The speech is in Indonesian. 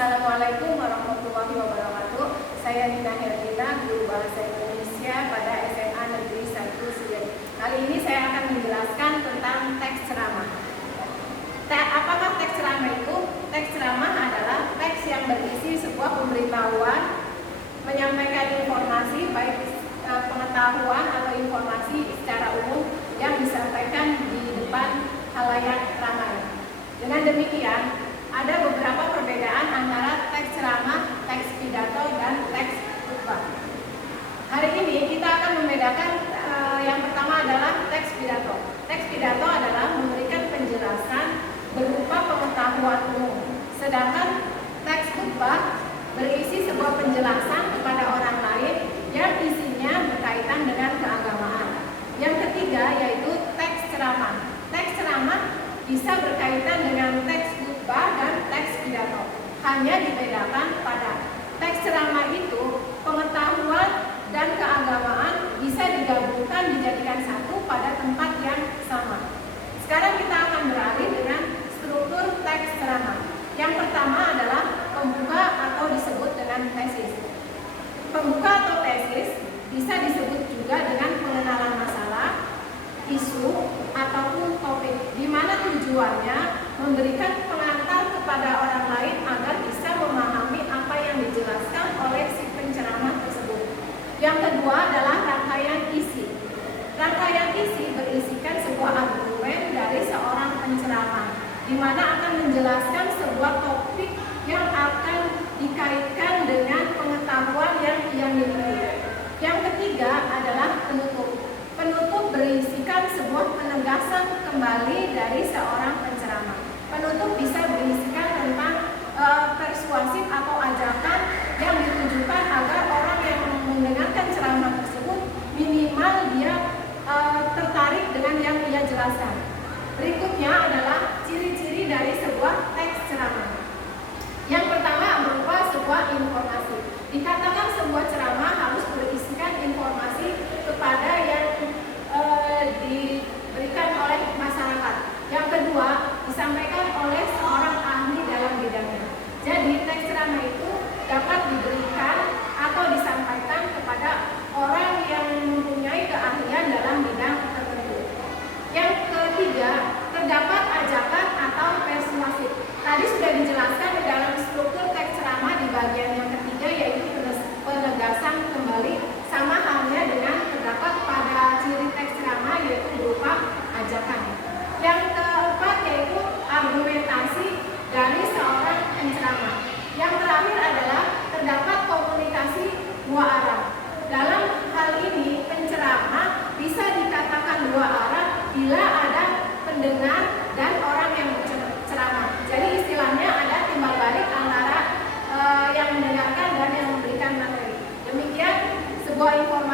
Assalamualaikum warahmatullahi wabarakatuh. Saya Nina Herlina, guru bahasa Indonesia pada SMA Negeri 1 Sule. Kali ini saya akan menjelaskan tentang teks ceramah. Apakah teks ceramah itu? Teks ceramah adalah teks yang berisi sebuah pemberitahuan, menyampaikan informasi baik pengetahuan atau informasi secara umum yang disampaikan di depan khalayak ramai. Dengan demikian, ada beberapa perbedaan antara teks ceramah, teks pidato, dan teks khutbah. Hari ini kita akan membedakan yang pertama adalah teks pidato. Teks pidato adalah memberikan penjelasan berupa pengetahuan umum, sedangkan teks khutbah berisi sebuah penjelasan kepada orang lain yang isinya berkaitan dengan keagamaan. Yang ketiga yaitu teks ceramah. Teks ceramah bisa berkaitan dengan teks khutbah dan teks pidato. Hanya dibedakan pada teks ceramah itu pengetahuan dan keagamaan bisa digabungkan dijadikan satu pada tempat yang sama. Sekarang kita akan beralih dengan struktur teks ceramah. Yang pertama adalah pembuka atau disebut dengan tesis. Pembuka atau tesis bisa disebut juga dengan pengenalan masalah, isu, ataupun topik, di mana tujuannya memberikan pengantar kepada orang lain agar bisa memahami apa yang dijelaskan oleh si penceramah tersebut. Yang kedua adalah rangkaian isi. Rangkaian isi berisikan sebuah argumen dari seorang penceramah, di mana akan menjelaskan sebuah topik yang akan dikaitkan dengan pengetahuan yang ia miliki. Yang ketiga adalah penutup. Penutup berisikan sebuah penegasan kembali dari seorang penceramah. Penutup bisa berisikan tentang persuasif atau ajakan yang ditujukan agar orang yang mendengarkan ceramah tersebut minimal dia tertarik dengan yang ia jelaskan. Berikutnya adalah ciri-ciri dari sebuah teks ceramah. Yang pertama berupa sebuah informasi. Dikatakan sebuah ceramah harus berisikan informasi kepada yang diberikan oleh masyarakat. Yang kedua, disampaikan oleh seorang ahli dalam bidangnya. Jadi teks ceramah itu dapat diberikan atau disampaikan kepada orang yang mempunyai keahlian dalam bidang tertentu. Yang ketiga, terdapat ajakan atau persuasif. Tadi sudah dijelaskan di dalam struktur teks ceramah di bagian yang ketiga, yaitu penegasan kembali, sama halnya dengan terdapat pada ciri teks ceramah, yaitu berupa ajakan. Yang keempat yaitu argumentasi dari seorang penceramah. Yang terakhir adalah terdapat komunikasi dua arah. Dalam hal ini penceramah bisa dikatakan dua arah bila ada pendengar dan orang yang berceramah. Jadi istilahnya ada timbal balik antara yang mendengarkan dan yang memberikan materi. Demikian sebuah informasi